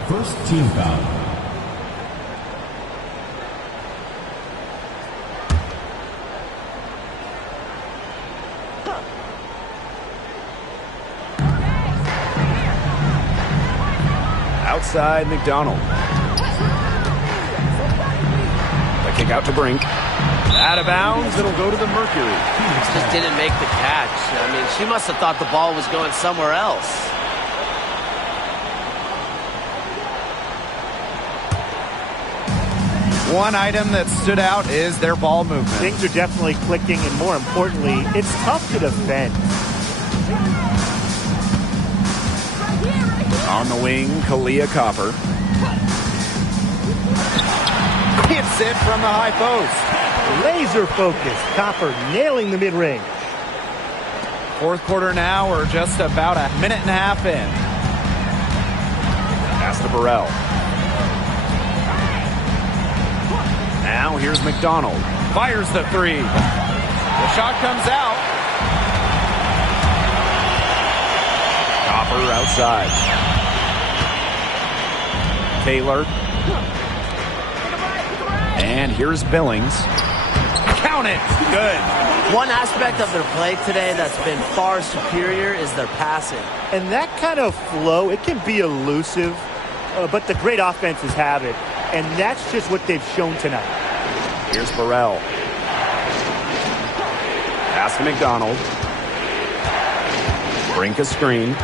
First team foul. Outside McDonald. The kick out to Brink. Out of bounds, it'll go to the Mercury. Just didn't make the catch. I mean, she must have thought the ball was going somewhere else. One item that stood out is their ball movement. Things are definitely clicking, and more importantly, it's tough to defend. On the wing, Kalia Copper. Hits it from the high post. Laser focused. Copper nailing the mid-range. Fourth quarter now, we're just about a minute and a half in. Pass to Burrell. Now here's McDonald. Fires the three. The shot comes out. Copper outside. Taylor. And here's Billings. Count it. Good. One aspect of their play today that's been far superior is their passing. And that kind of flow, it can be elusive, but the great offenses have it. And that's just what they've shown tonight. Here's Burrell. Pass to McDonald. Brink a screen.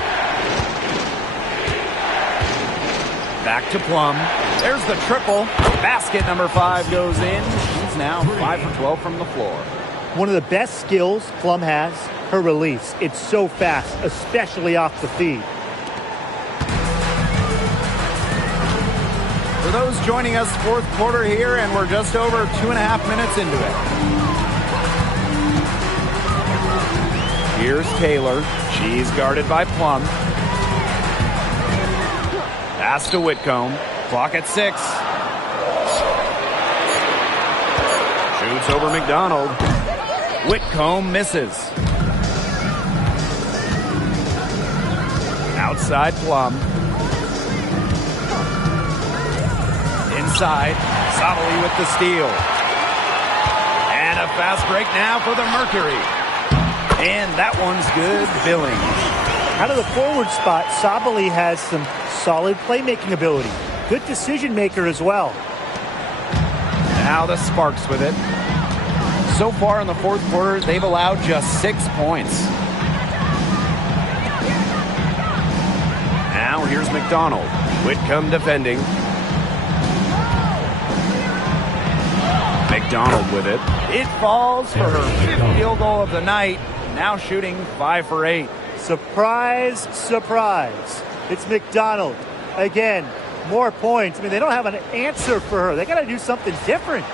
Back to Plum. There's the triple. Basket number 5 goes in. She's now 5 for 12 from the floor. One of the best skills Plum has, her release. It's so fast, especially off the feed. For those joining us, fourth quarter here, and we're just over 2.5 minutes into it. Here's Taylor. She's guarded by Plum. Pass to Whitcomb. Clock at 6. Shoots over McDonald. Whitcomb misses. Outside Plum. Inside. Sabali with the steal. And a fast break now for the Mercury. And that one's good. Billings. Out of the forward spot, Sabali has some solid playmaking ability. Good decision maker as well. Now the Sparks with it. So far in the fourth quarter, they've allowed just 6 points. Now here's McDonald. Whitcomb defending. McDonald with it. It falls for her 5th field goal of the night. Now shooting 5 for 8. Surprise, surprise. It's McDonald. Again, more points. I mean, they don't have an answer for her. They got to do something different.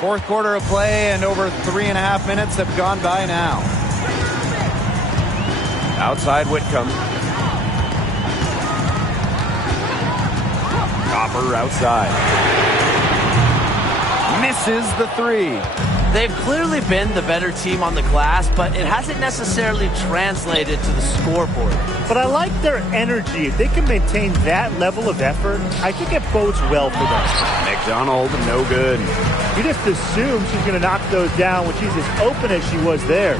Fourth quarter of play, and over 3.5 minutes have gone by now. Outside Whitcomb. Copper outside. Misses the 3. They've clearly been the better team on the glass, but it hasn't necessarily translated to the scoreboard. But I like their energy. If they can maintain that level of effort, I think it bodes well for them. McDonald, no good. You just assume she's going to knock those down when she's as open as she was there.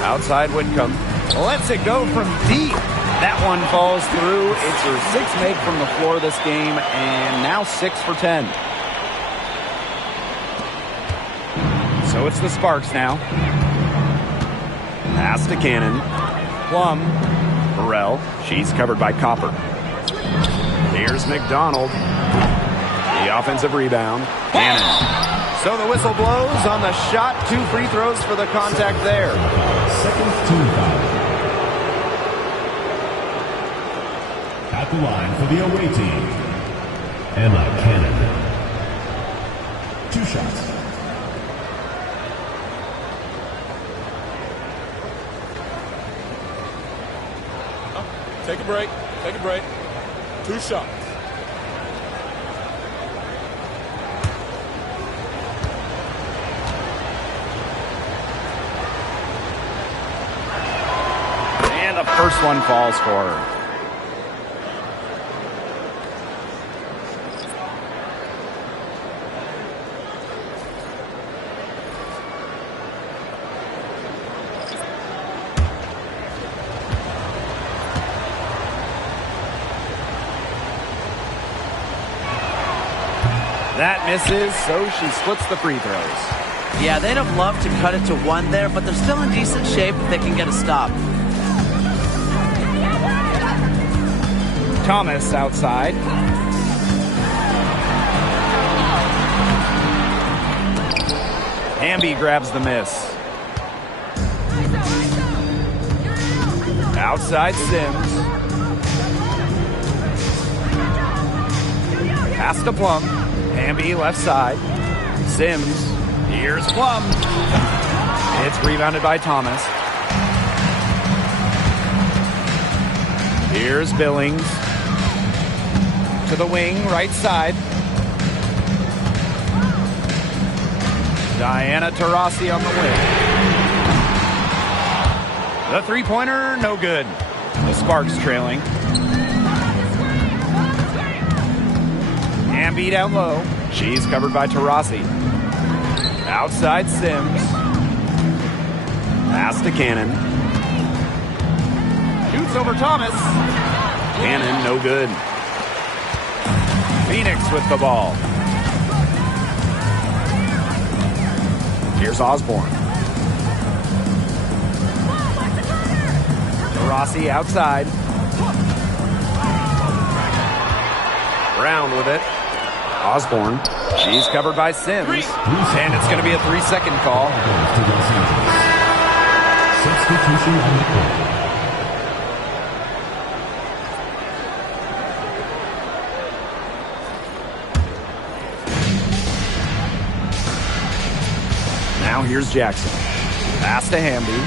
Outside Whitcomb. Lets it go from deep. That one falls through. It's her 6th make from the floor this game, and now 6 for 10. So it's the Sparks now. Pass to Cannon. Plum. Burrell. She's covered by Copper. Here's McDonald. The offensive rebound. Cannon. So the whistle blows on the shot. 2 free throws for the contact there. Second team foul. At the line for the away team, Emma Cannon. 2 shots. Take a break. Take a break. 2 shots. And the first one falls for her. That misses, so she splits the free throws. Yeah, they'd have loved to cut it to 1 there, but they're still in decent shape if they can get a stop. Thomas outside. Hamby grabs the miss. Outside Sims. Pass to Plum. Hamby left side. Sims. Here's Plum. It's rebounded by Thomas. Here's Billings. To the wing, right side. Diana Taurasi on the wing. The three-pointer, no good. The Sparks trailing. Hamby down low. She's covered by Taurasi. Outside Sims. Pass to Cannon. Shoots over Thomas. Cannon, no good. Phoenix with the ball. Here's Osborne. Rossi outside. Brown with it. Osborne. She's covered by Sims. And it's going to be a 3-second call. Substitution on the court. Now here's Jackson. Pass to Hamby.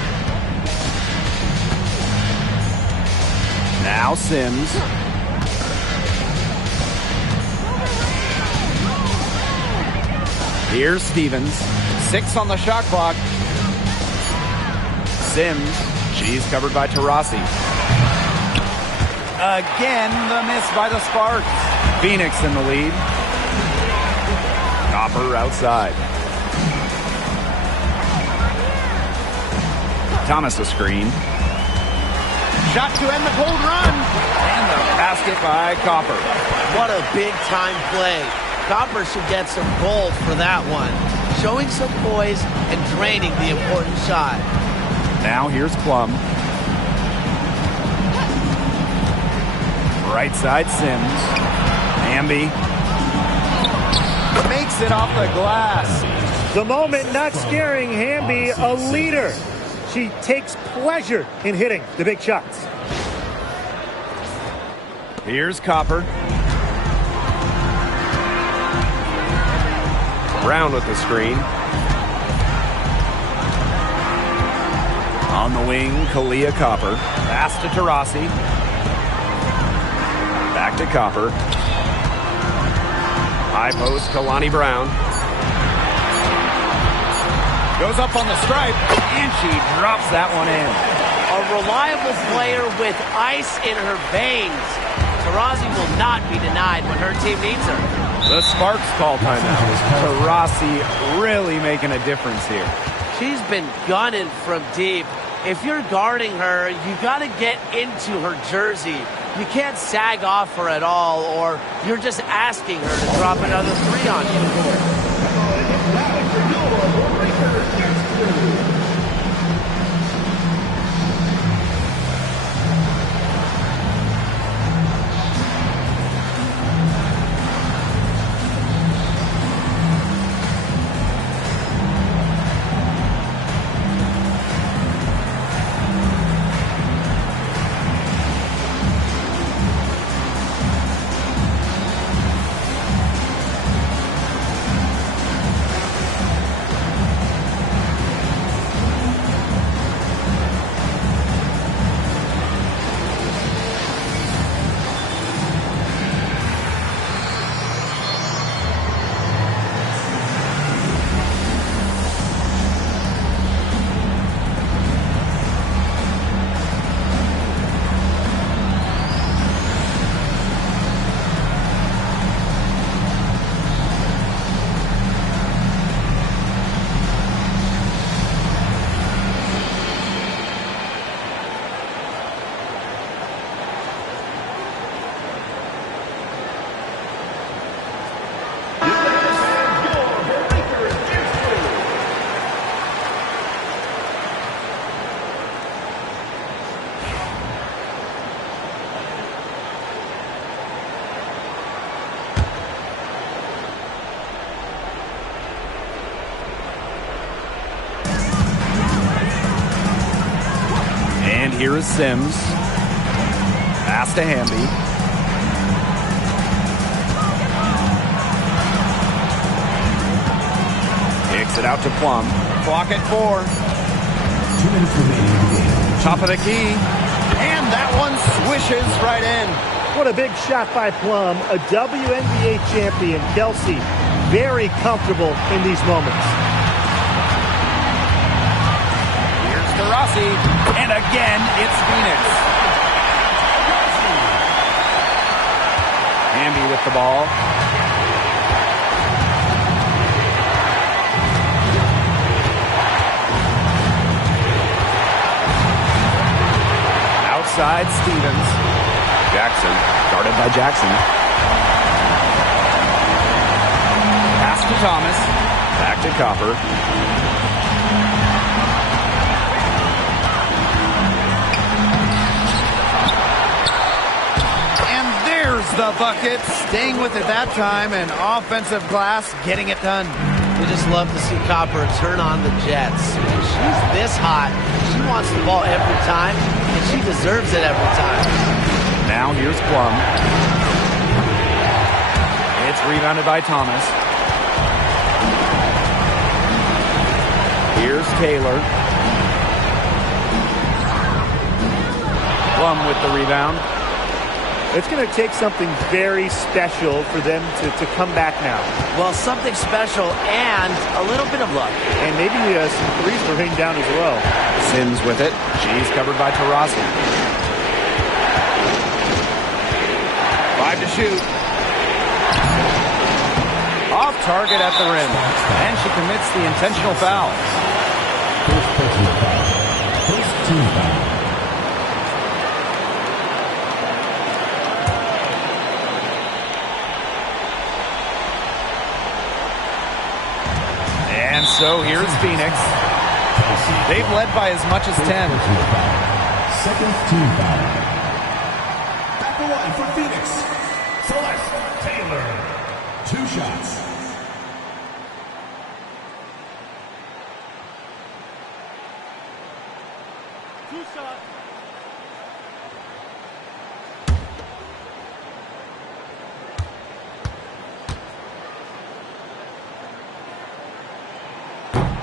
Now Sims. Here's Stevens. 6 on the shot clock. Sims. She's covered by Taurasi. Again, the miss by the Sparks. Phoenix in the lead. Copper outside. Thomas a screen. Shot to end the cold run. And the basket by Copper. What a big-time play. Copper should get some gold for that one. Showing some poise and draining the important shot. Now here's Plum. Right side Sims. Hamby. Makes it off the glass. The moment not scaring Hamby, a leader. She takes pleasure in hitting the big shots. Here's Copper. Brown with the screen. On the wing, Kalia Copper. Pass to Taurasi. Back to Copper. High post, Kalani Brown. Goes up on the stripe, and she drops that one in. A reliable player with ice in her veins. Taurasi will not be denied when her team needs her. The Sparks call timeout. Taurasi really making a difference here. She's been gunning from deep. If you're guarding her, you got to get into her jersey. You can't sag off her at all, or you're just asking her to drop another 3 on you. Here's Sims. Pass to Hamby. Kicks it out to Plum. Clock at 4. 2 minutes remaining in the game. Top of the key. And that one swishes right in. What a big shot by Plum, a WNBA champion. Kelsey, very comfortable in these moments. Here's to Rossi. And again, it's Phoenix. Hamby with the ball. Outside Stevens. Jackson, guarded by Jackson. Pass to Thomas. Back to Copper. And there's the bucket. Staying with it that time, and offensive glass getting it done. We just love to see Copper turn on the Jets. When she's this hot, she wants the ball every time, and she deserves it every time. Now here's Plum. It's rebounded by Thomas. Here's Taylor. Plum with the rebound. It's going to take something very special for them to come back now. Well, something special and a little bit of luck. And maybe some threes will rain down as well. Sims with it. She's covered by Taurasi. 5 to shoot. Off target at the rim. And she commits the intentional foul. First personal foul. First team foul. And so here's Phoenix. They've led by as much as 10. Second team foul. Back the line for Phoenix. Celeste Taylor. 2 shots.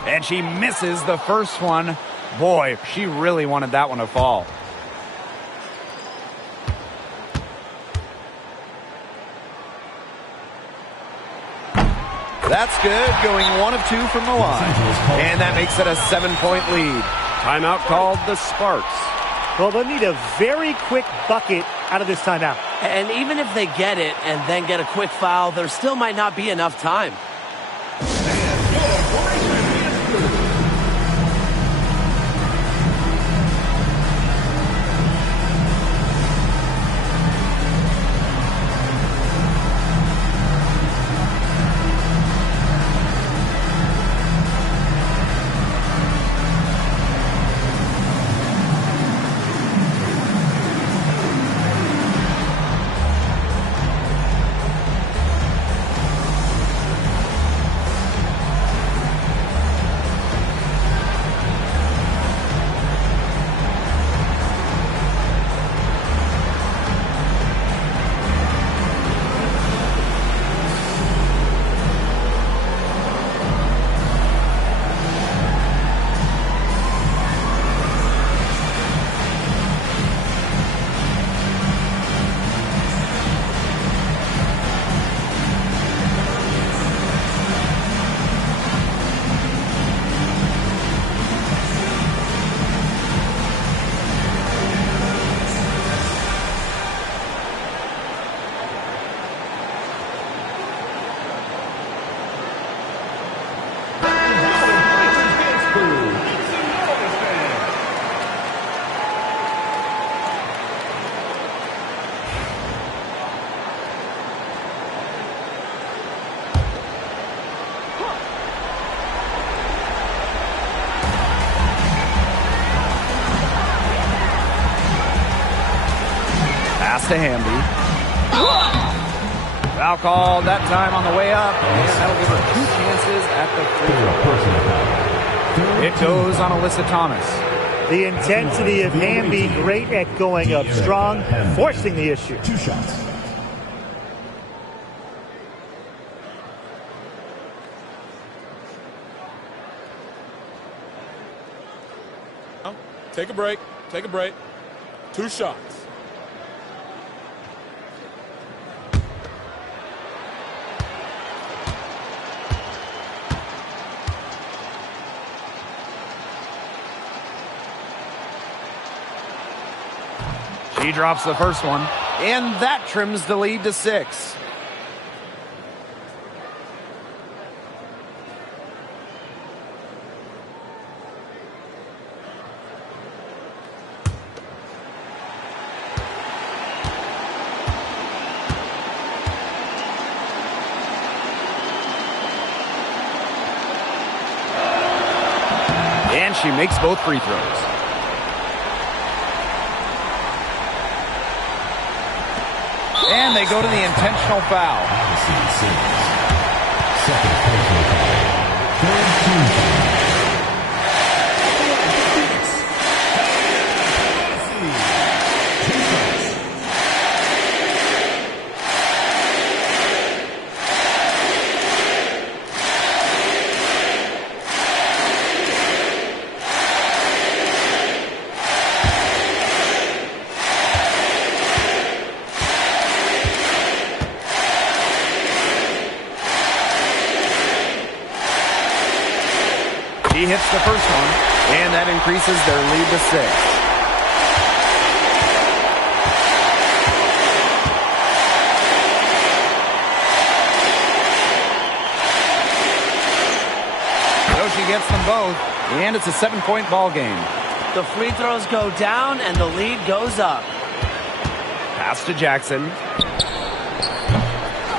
And she misses the first one. Boy, she really wanted that one to fall. That's good, going 1 of 2 from the line. And that makes it a 7-point lead. Timeout called the Sparks. Well, they'll need a very quick bucket out of this timeout. And even if they get it and then get a quick foul, there still might not be enough time. To Hamby. Foul called that time on the way up, and that'll give her 2 chances at the free throw. It goes on Alyssa Thomas. The intensity of Hamby, great at going up strong, forcing the issue. 2 shots. Take a break. Take a break. 2 shots. She drops the first one, and that trims the lead to 6. And she makes both free throws. And they go to the intentional foul. Second personal foul. Third team foul. He hits the first one, and that increases their lead to 6. So she gets them both, and it's a 7-point ball game. The free throws go down, and the lead goes up. Pass to Jackson.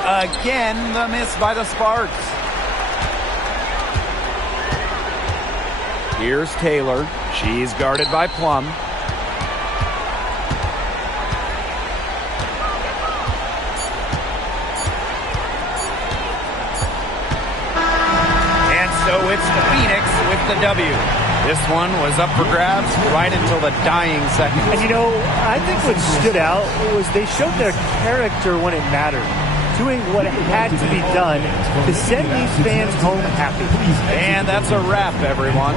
Again, the miss by the Sparks. Here's Taylor. She's guarded by Plum. And so it's the Phoenix with the W. This one was up for grabs right until the dying seconds. And you know, I think what stood out was they showed their character when it mattered, doing what had to be done to send these fans home happy. And that's a wrap, everyone.